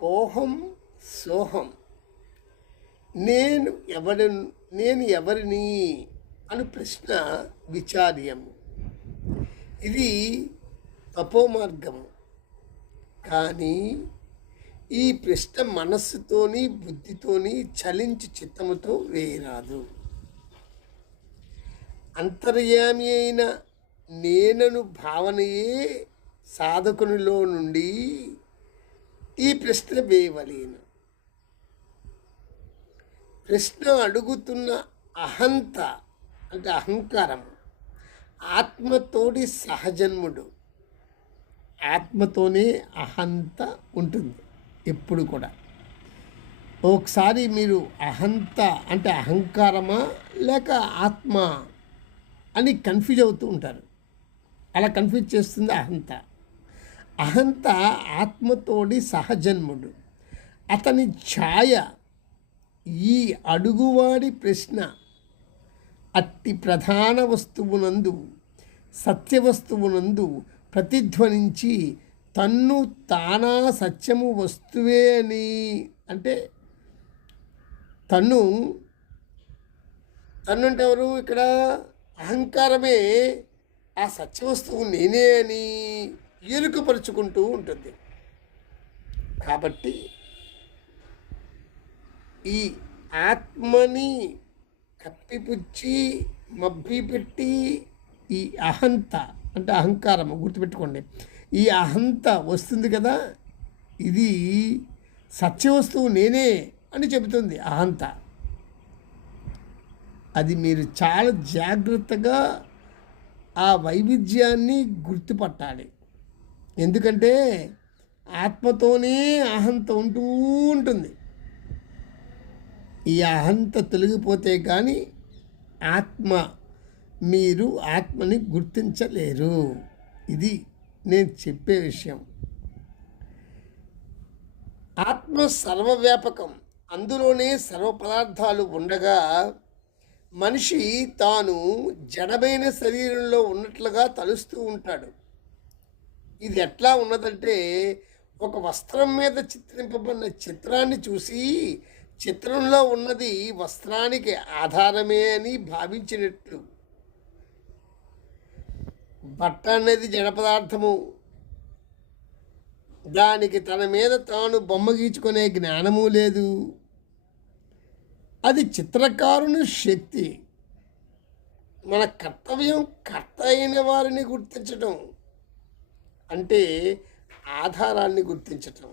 కోహం సోహం, నేను ఎవడు నేను ఎవరిని అను ప్రశ్న విచార్యము. ఇది తపోమార్గము. కానీ ఈ ప్రశ్న మనస్సుతోని బుద్ధితోని చలించి చిత్తముతో వేయరాదు. అంతర్యామి అయిన నేనను భావనయే సాధకునిలో నుండి ఈ ప్రశ్న వేయవలేను. ప్రశ్న అడుగుతున్న అహంత అంటే అహంకారం ఆత్మతోటి సహజన్ముడు. ఆత్మతోనే అహంత ఉంటుంది ఎప్పుడు కూడా. ఒకసారి మీరు అహంత అంటే అహంకారమా లేక ఆత్మ అని కన్ఫ్యూజ్ అవుతూ ఉంటారు. అలా కన్ఫ్యూజ్ చేస్తుంది అహంత. అహంత ఆత్మతోడి సహజన్ముడు. అతని ఛాయ ఈ అడుగువాడి ప్రశ్న అట్టి ప్రధాన వస్తువునందు సత్యవస్తువునందు ప్రతిధ్వనించి తన్ను తానా సత్యము వస్తువే అని, అంటే తన్ను అంటే ఎవరు ఇక్కడ? అహంకారమే ఆ సత్యవస్తువు నేనే అని ఎరుకపరుచుకుంటూ ఉంటుంది. కాబట్టి ఈ ఆత్మని కప్పిపుచ్చి మభ్యపెట్టి ఈ అహంత అంటే అహంకారము గుర్తుపెట్టుకోండి. ఈ అహంత వస్తుంది కదా, ఇది సత్యవస్తువు నేనే అని చెబుతుంది అహంత. అది మీరు చాలా జాగ్రత్తగా ఆ వైవిధ్యాన్ని గుర్తుపట్టాలి. ఎందుకంటే ఆత్మతోనే అహంత ఉంటూ ఉంటుంది. ఈ అహంత తొలగిపోతే కానీ మీరు ఆత్మని గుర్తించలేరు. ఇది నేను చెప్పే విషయం. ఆత్మ సర్వవ్యాపకం, అందులోనే సర్వ పదార్థాలు ఉండగా మనిషి తాను జడమైన శరీరంలో ఉన్నట్లుగా తలుస్తూ ఉంటాడు. ఇది ఎట్లా ఉన్నదంటే, ఒక వస్త్రం మీద చిత్రింపబడిన చిత్రాన్ని చూసి చిత్రంలో ఉన్నది వస్త్రానికి ఆధారమే అని భావించినట్లు. బట్ట అనేది జడ పదార్థము. దానికి తన మీద తాను బొమ్మ గీచుకునే జ్ఞానము లేదు. అది చిత్రకారుని శక్తి. మన కర్తవ్యం కర్త అయిన వారిని గుర్తించటం, అంటే ఆధారాన్ని గుర్తించటం.